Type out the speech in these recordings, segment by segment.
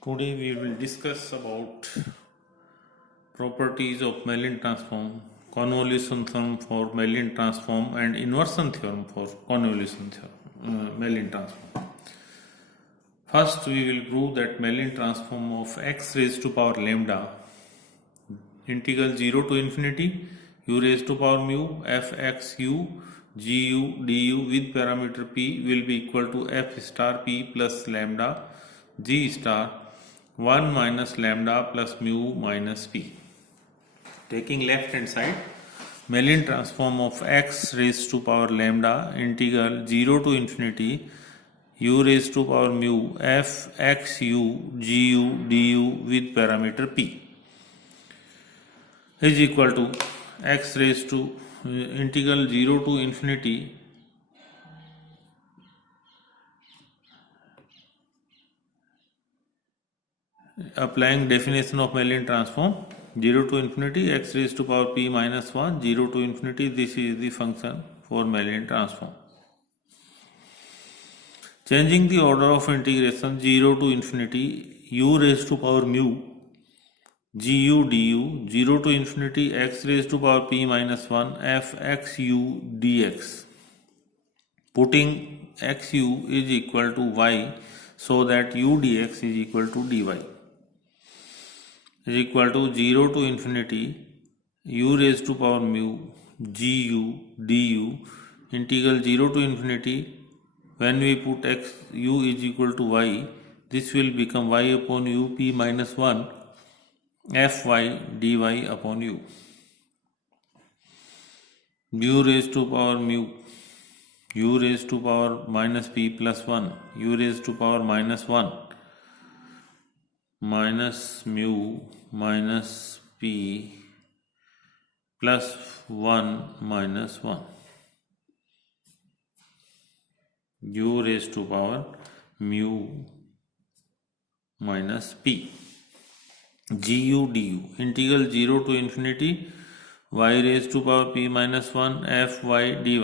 Today we will discuss about properties of Mellin transform, convolution theorem for Mellin transform and inversion theorem for convolution theorem, Mellin transform. First we will prove that Mellin transform of x raised to power lambda integral 0 to infinity u raised to power mu f x u gu du with parameter p will be equal to f star p plus lambda g star 1 minus lambda plus mu minus p. Taking left hand side, Mellin transform of x raised to power lambda integral 0 to infinity u raised to power mu f x u gu du with parameter p is equal to x raised to integral 0 to infinity applying definition of Mellin transform 0 to infinity x raised to power p minus 1 0 to infinity, this is the function for Mellin transform. Changing the order of integration 0 to infinity u raised to power mu gu du 0 to infinity x raised to power p minus 1 f x u dx. Putting x u is equal to y so that u dx is equal to dy is equal to 0 to infinity u raised to power mu gu du integral 0 to infinity. When we put x u is equal to y, this will become y upon u p minus 1 fy dy upon u. U raised to power mu u raised to power minus p plus 1 u raised to power minus 1 minus mu minus p plus 1 minus 1 u raised to power mu minus p gu du integral 0 to infinity y raised to power p minus 1 fy dy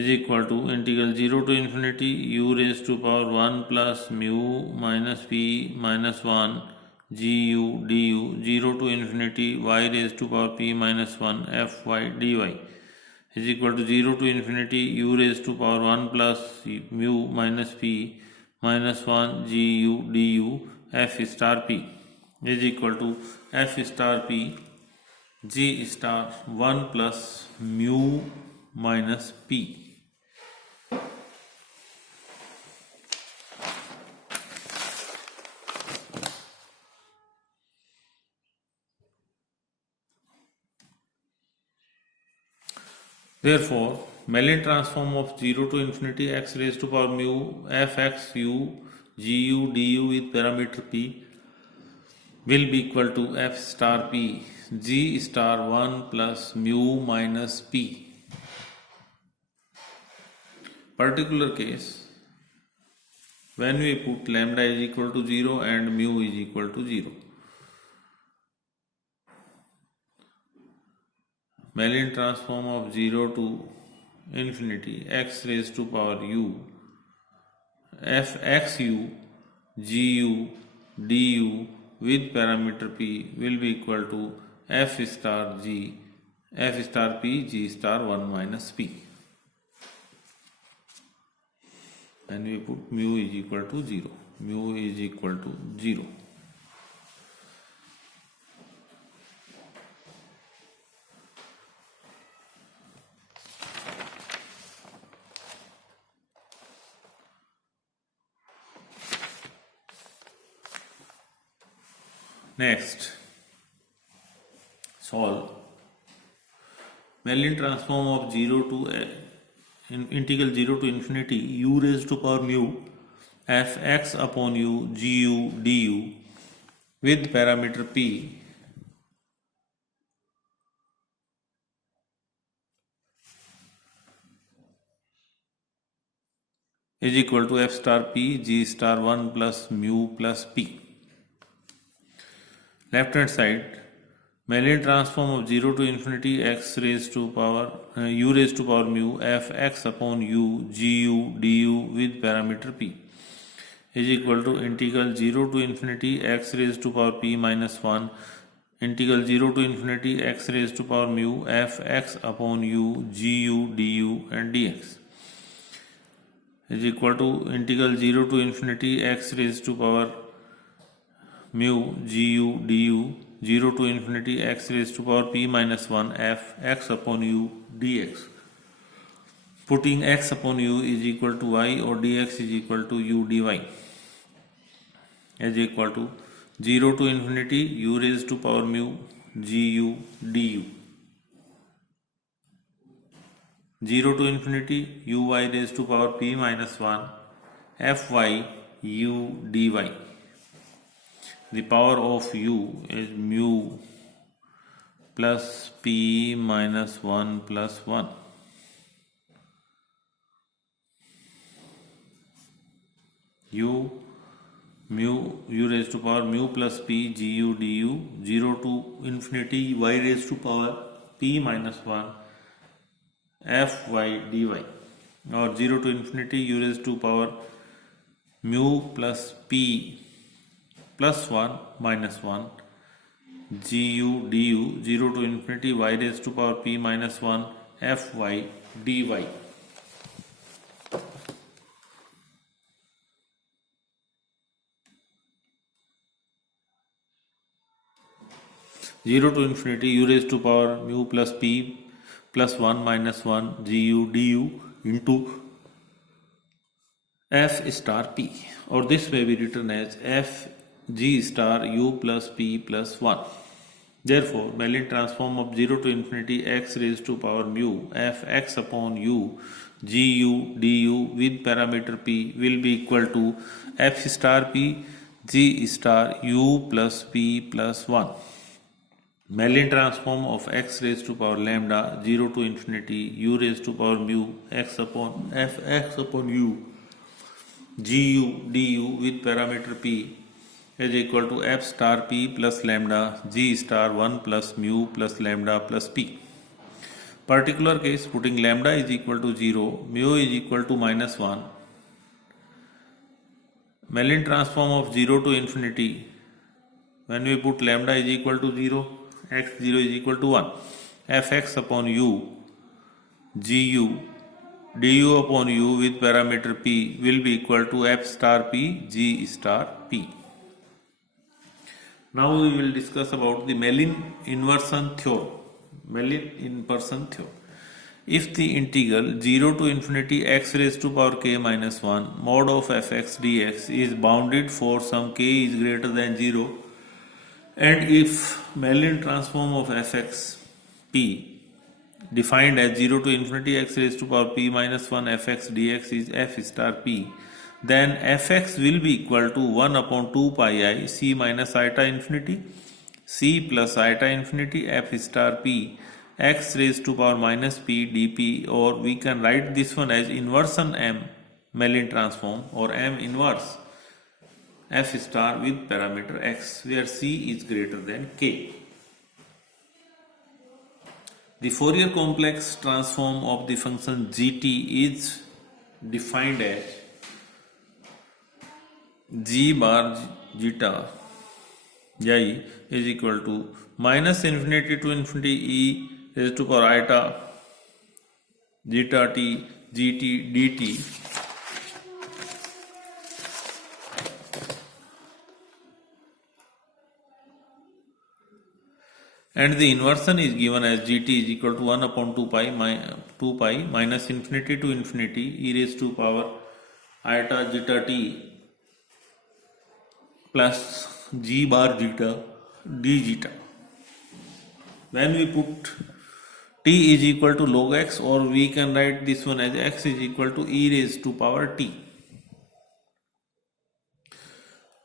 is equal to integral 0 to infinity u raised to power 1 plus mu minus p minus 1 gu du 0 to infinity y raised to power p minus 1 fy dy is equal to 0 to infinity u raised to power 1 plus mu minus p minus 1 gu du f star p is equal to f star p g star 1 plus mu minus p. Therefore, Mellin transform of 0 to infinity x raised to power mu f x u gu du with parameter p will be equal to f star p g star 1 plus mu minus p. Particular case, when we put lambda is equal to 0 and mu is equal to 0. Mellin transform of 0 to infinity x raised to power u f x u gu du with parameter p will be equal to f star p g star 1 minus p, and we put mu is equal to 0. Mu is equal to 0. Next, solve Mellin transform of 0 to integral 0 to infinity u raised to power mu f x upon u gu du with parameter p is equal to f star p g star 1 plus mu plus p. Left hand side, Mellin transform of 0 to infinity x raised to power u raised to power mu f x upon u gu du with parameter p is equal to integral 0 to infinity x raised to power p minus 1 integral 0 to infinity x raised to power mu f x upon u gu du and dx is equal to integral 0 to infinity x raised to power mu gu du 0 to infinity x raised to power p minus 1 f x upon u dx. Putting x upon u is equal to y or dx is equal to u dy is equal to 0 to infinity u raised to power mu gu du 0 to infinity uy raised to power p minus 1 fy u dy. The power of u is mu plus p minus 1 plus 1. U raised to power mu plus p gu du 0 to infinity y raised to power p minus 1 fy dy or 0 to infinity u raised to power mu plus p plus 1 minus 1 gu du 0 to infinity y raised to power p minus 1 fy dy. 0 to infinity u raised to power mu plus p plus 1 minus 1 gu du into f star p, or this may be written as f g star u plus p plus 1. Therefore, Mellin transform of 0 to infinity x raised to power mu f x upon u gu du with parameter p will be equal to f star p g star u plus p plus 1. Mellin transform of x raised to power lambda 0 to infinity u raised to power mu x upon f x upon u gu du with parameter p is equal to f star p plus lambda g star 1 plus mu plus lambda plus p. Particular case, putting lambda is equal to 0, mu is equal to minus 1. Mellin transform of 0 to infinity, when we put lambda is equal to 0, x0 is equal to 1, fx upon u gu du upon u with parameter p will be equal to f star p g star p. Now we will discuss about the Mellin inversion theorem. Mellin inversion theorem. If the integral 0 to infinity x raised to power k minus 1 mod of fx dx is bounded for some k is greater than 0, and if Mellin transform of fx p defined as 0 to infinity x raised to power p minus 1 fx dx is f star p, then fx will be equal to 1 upon 2 pi I c minus iota infinity c plus iota infinity f star p x raised to power minus p dp, or we can write this one as inversion m Mellin transform or m inverse f star with parameter x where c is greater than k. The Fourier complex transform of the function gt is defined as g bar zeta I is equal to minus infinity to infinity e raised to power iota zeta t gt dt and the inversion is given as gt is equal to 1 upon 2 pi minus infinity to infinity e raised to power iota zeta t plus g bar zeta d zeta. When we put t is equal to log x, or we can write this one as x is equal to e raised to power t,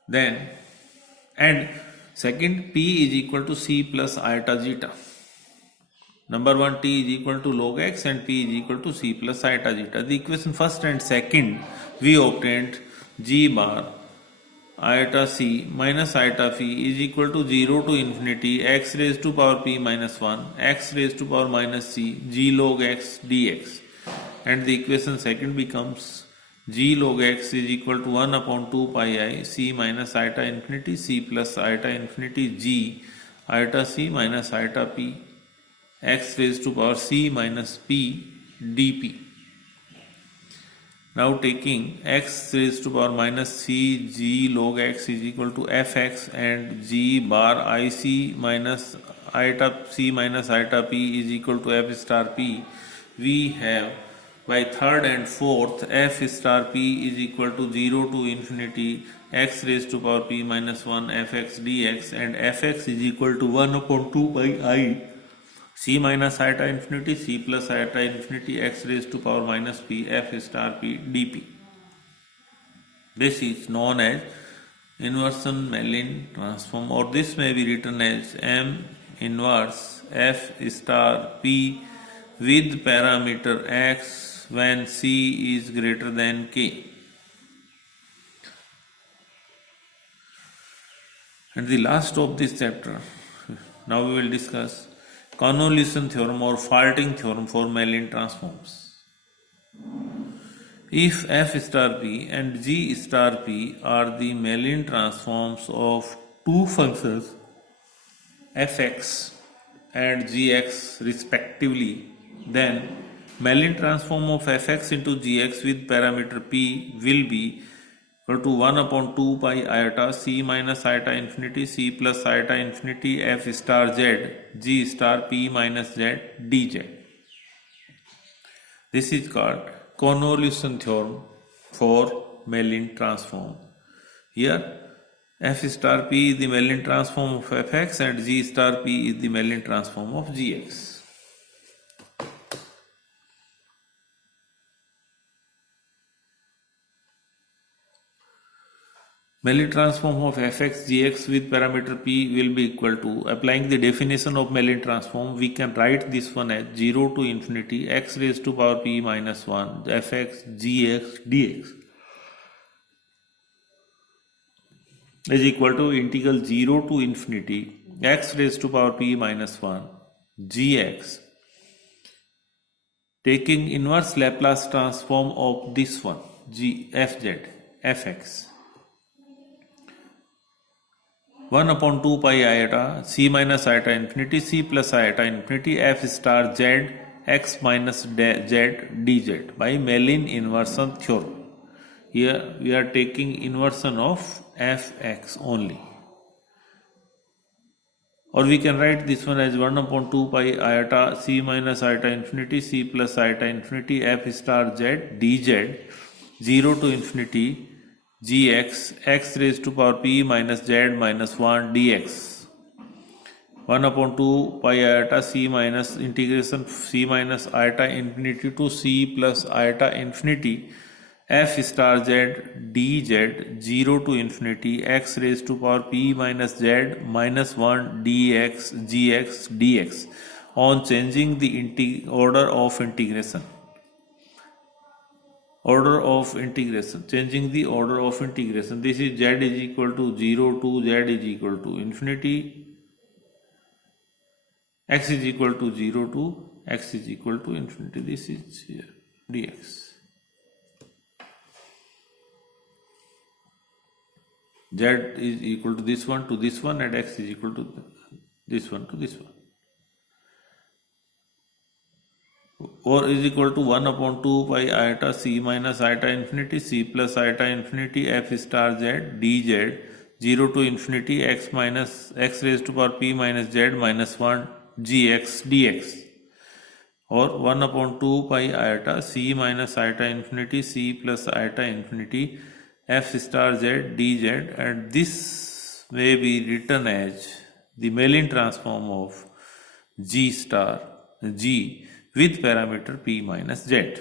then and second p is equal to c plus iota zeta. Number one, t is equal to log x and p is equal to c plus iota zeta. The equation first and second we obtained g bar iota c minus iota phi is equal to 0 to infinity x raised to power p minus 1 x raised to power minus c g log x dx, and the equation second becomes g log x is equal to 1 upon 2 pi I c minus iota infinity c plus iota infinity g iota c minus iota p x raised to power c minus p dp. Now taking x raised to power minus c g log x is equal to fx and g bar ic minus iota c minus iota p is equal to f star p, we have by third and fourth f star p is equal to 0 to infinity x raised to power p minus 1 fx dx, and fx is equal to 1 upon 2 by I c minus iota infinity c plus iota infinity x raised to power minus p f star p dp. This is known as inversion Mellin transform, or this may be written as M inverse f star p with parameter x when c is greater than k. And the last of this chapter, now we will discuss convolution theorem or faulting theorem for Mellin transforms. If f star p and g star p are the Mellin transforms of two functions fx and gx respectively, then Mellin transform of fx into gx with parameter p will be equal to 1 upon 2 pi iota c minus iota infinity c plus iota infinity f star z g star p minus z dz. This is called convolution theorem for Mellin transform. Here f star p is the Mellin transform of fx and g star p is the Mellin transform of gx. Mellin transform of fx gx with parameter p will be equal to, applying the definition of Mellin transform, we can write this one as 0 to infinity x raised to power p minus 1 fx gx dx is equal to integral 0 to infinity x raised to power p minus 1 gx, taking inverse Laplace transform of this one g fz fx 1 upon 2 pi iota c minus iota infinity c plus iota infinity f star z x minus z dz by Mellin inversion theorem. Here we are taking inversion of fx only, or we can write this one as 1 upon 2 pi iota c minus iota infinity c plus iota infinity f star z dz 0 to infinity gx x raised to power p minus z minus 1 dx 1 upon 2 pi iota c minus integration c minus iota infinity to c plus iota infinity f star z dz 0 to infinity x raised to power p minus z minus 1 dx gx dx on changing the order of integration. Changing the order of integration. This is z is equal to 0 to z is equal to infinity, x is equal to 0 to x is equal to infinity. This is here dx. Z is equal to this one and x is equal to this one. Or is equal to 1 upon 2 pi iota c minus iota infinity c plus iota infinity f star z dz 0 to infinity x raised to power p minus z minus 1 gx dx, or 1 upon 2 pi iota c minus iota infinity c plus iota infinity f star z dz, and this may be written as the Mellin transform of g star g with parameter p minus z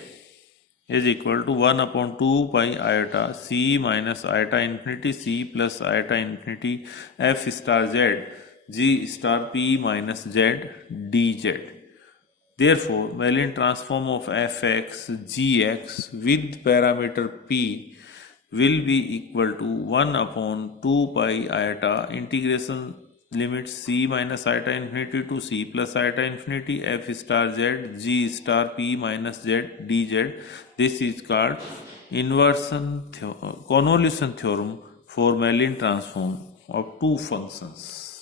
is equal to 1 upon 2 pi iota c minus iota infinity c plus iota infinity f star z g star p minus z dz. Therefore, Mellin transform of fx gx with parameter p will be equal to 1 upon 2 pi iota integration limit c minus iota infinity to c plus iota infinity f star z g star p minus z dz. This is called convolution theorem for Mellin transform of two functions.